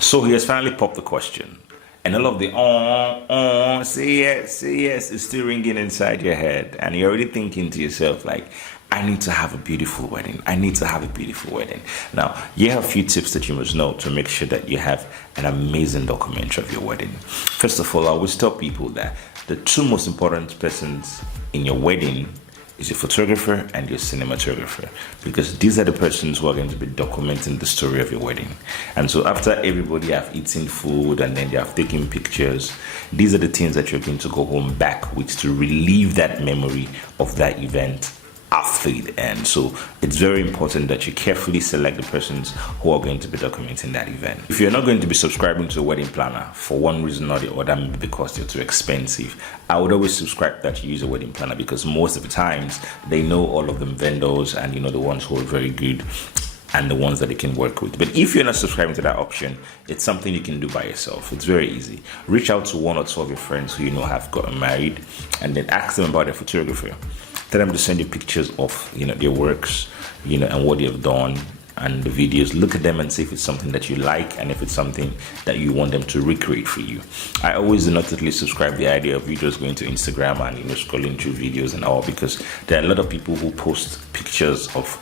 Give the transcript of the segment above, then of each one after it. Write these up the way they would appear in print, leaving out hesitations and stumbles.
So he has finally popped the question. And all of the say yes is still ringing inside your head. And you're already thinking to yourself, like, I need to have a beautiful wedding. I need to have a beautiful wedding. Now, you have a few tips that you must know to make sure that you have an amazing documentary of your wedding. First of all, I always tell people that the two most important persons in your wedding is your photographer and your cinematographer, because these are the persons who are going to be documenting the story of your wedding. And so after everybody have eaten food and then they have taken pictures, these are the things that you're going to go home back with to relive that memory of that event after the end. So it's very important that you carefully select the persons who are going to be documenting that event. If you're not going to be subscribing to a wedding planner for one reason or the other, maybe because they're too expensive, I would always subscribe that you use a wedding planner, because most of the times they know all of them vendors and the ones who are very good and the ones that they can work with. But if you're not subscribing to that option, it's something you can do by yourself. It's very easy. Reach out to one or two of your friends who have gotten married, and then ask them about their photographer. Tell them to send you pictures of their works, and what they have done, and the videos. Look at them and see if it's something that you like, and if it's something that you want them to recreate for you. I always do not totally subscribe the idea of you just going to Instagram and scrolling through videos and all, because there are a lot of people who post pictures of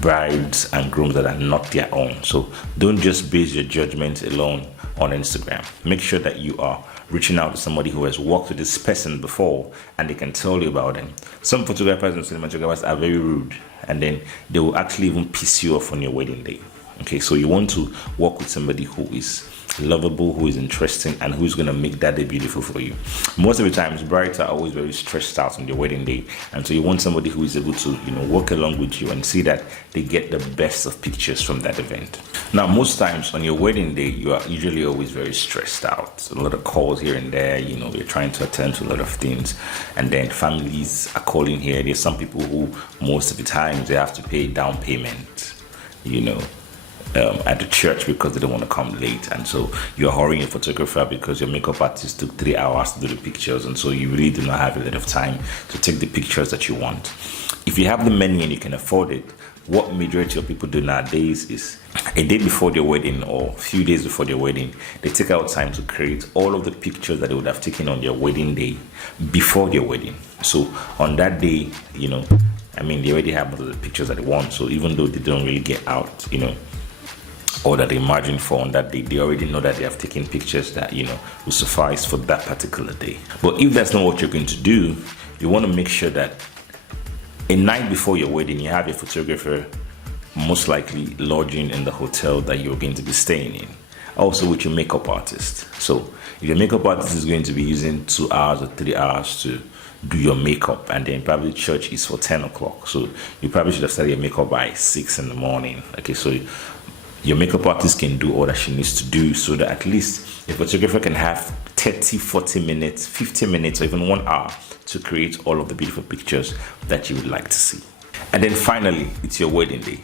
brides and grooms that are not their own. So don't just base your judgment alone on Instagram. Make sure that you are reaching out to somebody who has worked with this person before and they can tell you about them. Some photographers and cinematographers are very rude, and then they will actually even piss you off on your wedding day. Okay, so you want to work with somebody who is lovable, who is interesting, and who's going to make that day beautiful for you. Most of the times, brides are always very stressed out on their wedding day, and so you want somebody who is able to work along with you and see that they get the best of pictures from that event. Now, most times on your wedding day, you are usually always very stressed out. A lot of calls here and there, you're trying to attend to a lot of things, and then families are calling here. There's some people who most of the times they have to pay down payment, at the church because they don't want to come late, and so you're hurrying a photographer because your makeup artist took 3 hours to do the pictures, and so you really do not have a lot of time to take the pictures that you want. If you have the money and you can afford it, what majority of people do nowadays is a day before their wedding or a few days before their wedding, they take out time to create all of the pictures that they would have taken on their wedding day before their wedding. So on that day, they already have all of the pictures that they want. So even though they don't really get out, or that they margin for on that day, they already know that they have taken pictures that will suffice for that particular day. But if that's not what you're going to do, you want to make sure that a night before your wedding, you have your photographer most likely lodging in the hotel that you're going to be staying in, also with your makeup artist. So if your makeup artist is going to be using 2 hours or 3 hours to do your makeup, and then probably church is for 10 o'clock, so you probably should have started your makeup by 6 in the morning. Okay, so your makeup artist can do all that she needs to do, so that at least the photographer can have 30, 40 minutes, 50 minutes, or even 1 hour to create all of the beautiful pictures that you would like to see. And then finally, it's your wedding day.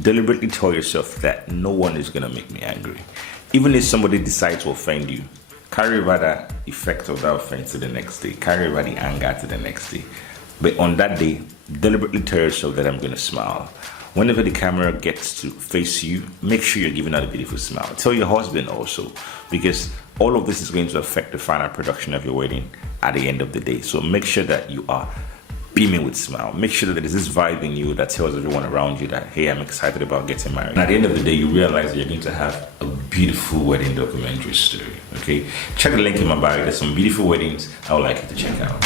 Deliberately tell yourself that no one is going to make me angry. Even if somebody decides to offend you, carry over the effect of that offense to the next day. Carry over the anger to the next day. But on that day, deliberately tell yourself that I'm going to smile. Whenever the camera gets to face you, make sure you're giving out a beautiful smile. Tell your husband also, because all of this is going to affect the final production of your wedding at the end of the day. So make sure that you are beaming with smile. Make sure that there is this vibe in you that tells everyone around you that, hey, I'm excited about getting married. And at the end of the day, you realize that you're going to have a beautiful wedding documentary story. Okay, check the link in my bio. There's some beautiful weddings I would like you to check out.